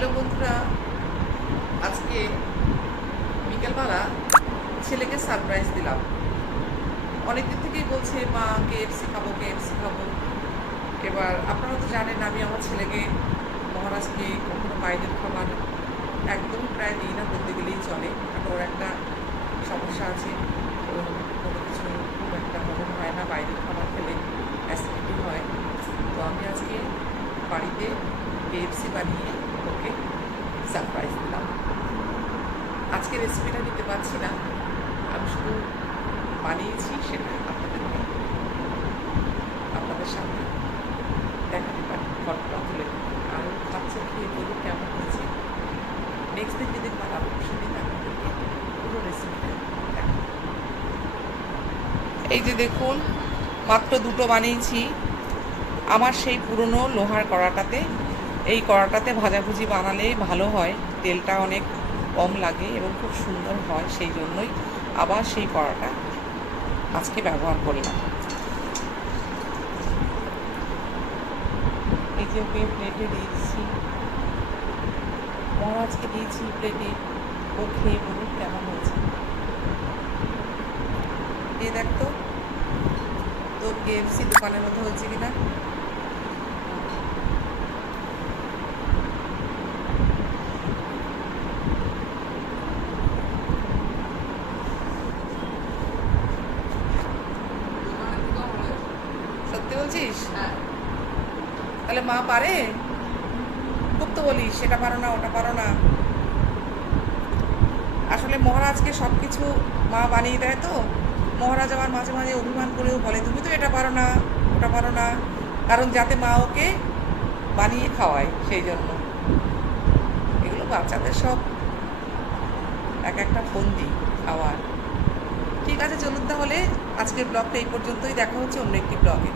Hello বন্ধুরা, আজকে বিকেলবেলা ছেলেকে সারপ্রাইজ দিলাম। অনেকদিন থেকেই বলছে মা কেএফসি খাবো, কেএফসি খাবো। এবার আপনারা তো জানেন আমি আমার ছেলেকে মহারাজকে কখনো বাইরের খাবার একদম প্রায় দিই না বলতে গেলেই চলে, কারণ ওর একটা সমস্যা আছে। ওর কোনো কিছু খুব একটা হজম হয় না, বাইরের খাবার খেলে অ্যাসিডিটি হয়। তো আমি আজকে বাড়িতে কেএফসি বানিয়ে ওকে সারপ্রাইজ দিলাম। আজকে রেসিপিটা দিতে পারছি না, আমি শুধু বানিয়েছি সেটা আপনাদের সামনে দেখাতে পারি, ফটোটা তুলে। আর বাচ্চা খেয়ে বলুন কেমন হয়েছে। নেক্সট দিন যেদিন বানাবো সেদিন আপনাদেরকে পুরো রেসিপিটা দেখাবো। এই যে দেখুন, মাত্র দুটো বানিয়েছি। আমার সেই পুরনো লোহার কড়াটাতে, এই কড়াটাতে ভাজাভুজি বানালেই ভালো হয়, তেলটা অনেক কম লাগে এবং খুব সুন্দর হয়, সেই জন্যই আবার সেই কড়াটা আজকে ব্যবহার করলাম। এই যে ওকে প্লেটে দিয়েছি, মহারাজকে দিয়েছি প্লেটে, ও খেয়ে বলুন কেমন হয়েছে। এই দেখতো তোর কেএফসি দোকানের মতো হয়েছে কিনা। সত্যি বলছিস? তাহলে মা পারে? খুব তো বলিস সেটা পারো না, ওটা পারো না। আসলে মহারাজকে সব কিছু মা বানিয়ে দেয়, তো মহারাজ আমার মাঝে মাঝে অভিমান করেও বলে তুমি তো এটা পারো না, ওটা পারো না, কারণ যাতে মা ওকে বানিয়ে খাওয়ায়, সেই জন্য। এগুলো বাচ্চাদের সব এক একটা ফন্দি খাওয়ার। ঠিক আছে, চলুন তাহলে আজকের ব্লগটা এই পর্যন্তই, দেখা হচ্ছে অন্য একটি ব্লগে।